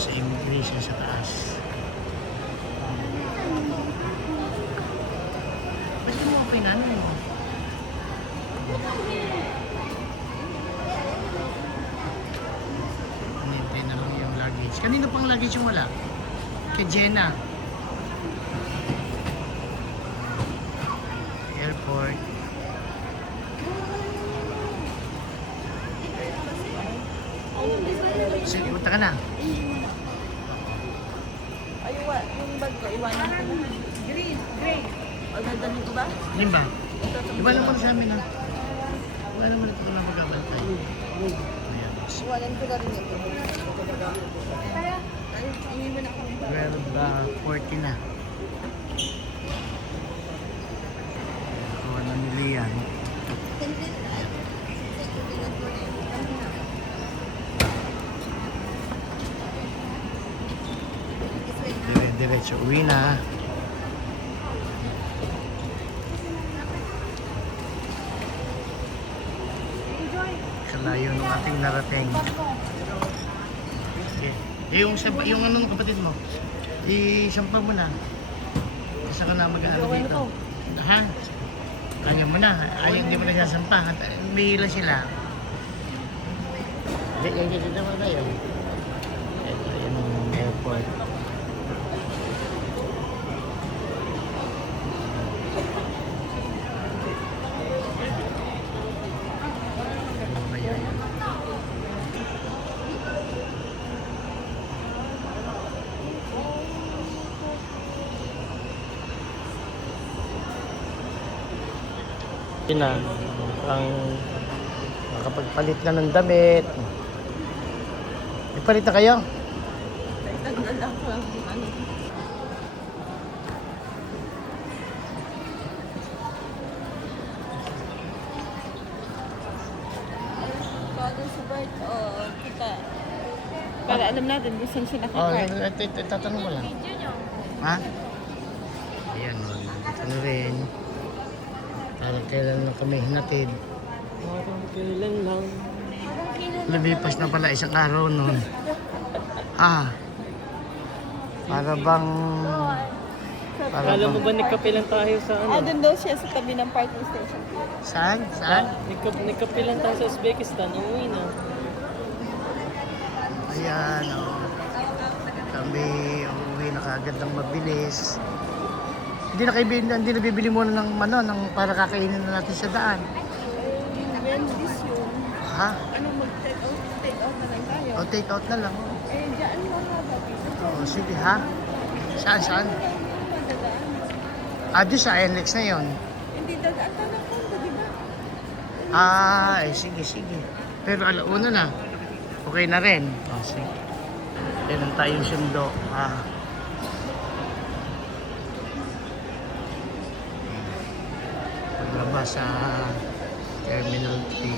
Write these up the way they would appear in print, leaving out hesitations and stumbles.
sa immigration sa taas. Pwede mo pinano mo. Hinintay na lang yung luggage. Kanino pang luggage yung wala? Kay Jenna. Airport. Sige, punta ka na. Ay, yung bag ko, iwanan ko na. Green, gray. O, dadalhin ko ba? Limba. Iba naman sa amin ha. Iba naman ito na magkabantay. Ayan. Iwanan ko na rin ito. Ay, iniwan ako. 12:40 na. Kuha na nila yan. Diretso uwi na. Kalayo ng ating narating. Okay. Yung ano ng kapatid mo, isampa mo na. Kasi ka na mag-aano dito. Ha? Kanya mo na. Ayaw hindi mo na sasampa. May hila sila. Yan dito mo tayo. Ito yung airport. Na ang makapagpalit na ng damit. Ipalit na kayo? Tagdal lang ko lang. Ano? Bago sa bird, kita. Para alam natin kung saan siya nakikita. Tatanong mo lang. Ha? Ayan, nandito na rin. Parang kailan lang kami hinatid. Parang kailan lang. Lumipas na pala isang araw noon. Para bang... Kala mo ba nagkape lang tayo sa ano? Doon daw siya sa tabi ng parking station. Saan? Saan? Nagkape lang tayo sa Uzbekistan. Umuwi na. Ayan, kami uuwi na kaagad ng mabilis. Hindi na bibili muna ng para kakainin na natin sa daan. Wednesdays yun. Ha? Ano mag-take out na lang tayo? O take out na lang. Diyan mo haba dito. O sige ha. Saan? Doon sa NLEX na yon. Hindi dadaan na lang kondo, di ba? Sige. Pero alauna na. Okay na rin. O sige. Yan ang tayong sundo. Paglabas sa Terminal 3.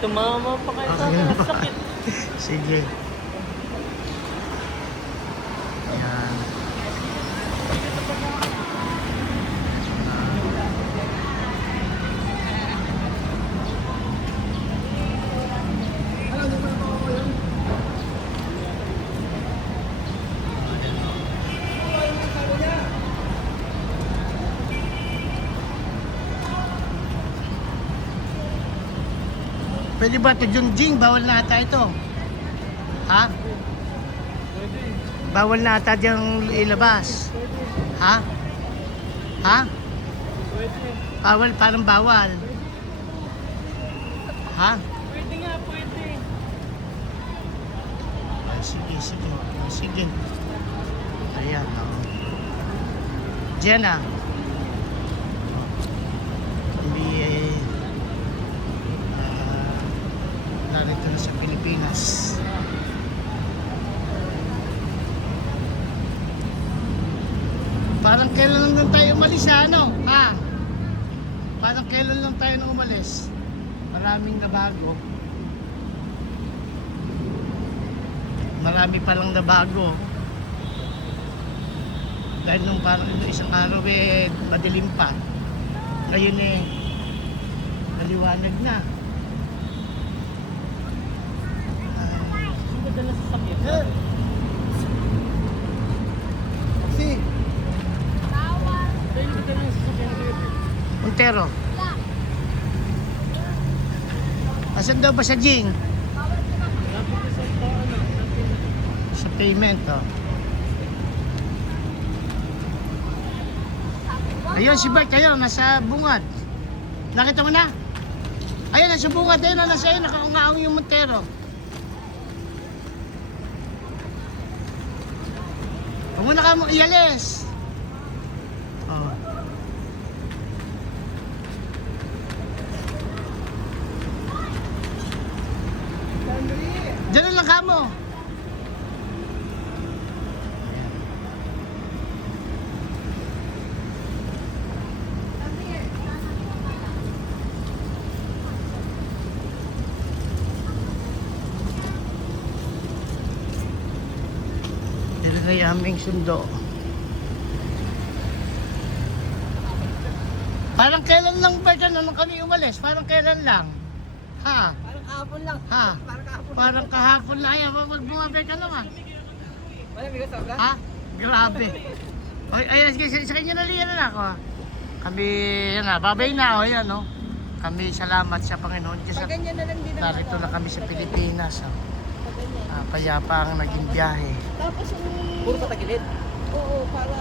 Tumama pa kayo sa Okay akin. ba? Sakit. Sige. Ayan. Pwede ba ito, Junjing? Bawal na ata ito. Ha? Bawal na ata diyang ilabas. Ha? Ha? Bawal, parang bawal. Ha? Pwede nga, pwede. Sige. Ayan, Jenna. Narito na sa Pilipinas. Parang kailan lang tayo umalis ano? Ha? Parang kailan lang tayo nang umalis? Maraming nabago. Marami palang nabago. Dahil nung parang isang araw madilim pa. Ngayon maliwanag na. Montero. Asan daw ba sa Jing? Sa payment, oh. Ayun, si Bert, ayun, nasa bungad. Nakita mo na? Ayun, nasa bungad, ayun, nasa ayun, nakaungaong yung Montero. Huwag mo na ka mo iyalis. Oh. Diyan lang ka mo. Kay aming sundo. Parang kailan lang ba dyan nung kami umalis? Parang kailan lang? Ha? Parang kahapon lang. Ha? Parang kahapon. Parang kahapon na yan. Bumabay ka naman. Wala, may kasabla? Ha? Grabe. Ay, ayan, sige, sa kanya naliyan na ako. Kami, yan na, babay na, o yan, no? Kami, salamat sa Panginoon. Kasi Pag ganyan na lang din ang narito na kami sa Pilipinas. Oh. Pag ganyan. Payapa ang naging biyahe. Tapos yung... Puro patagilid. Oo, para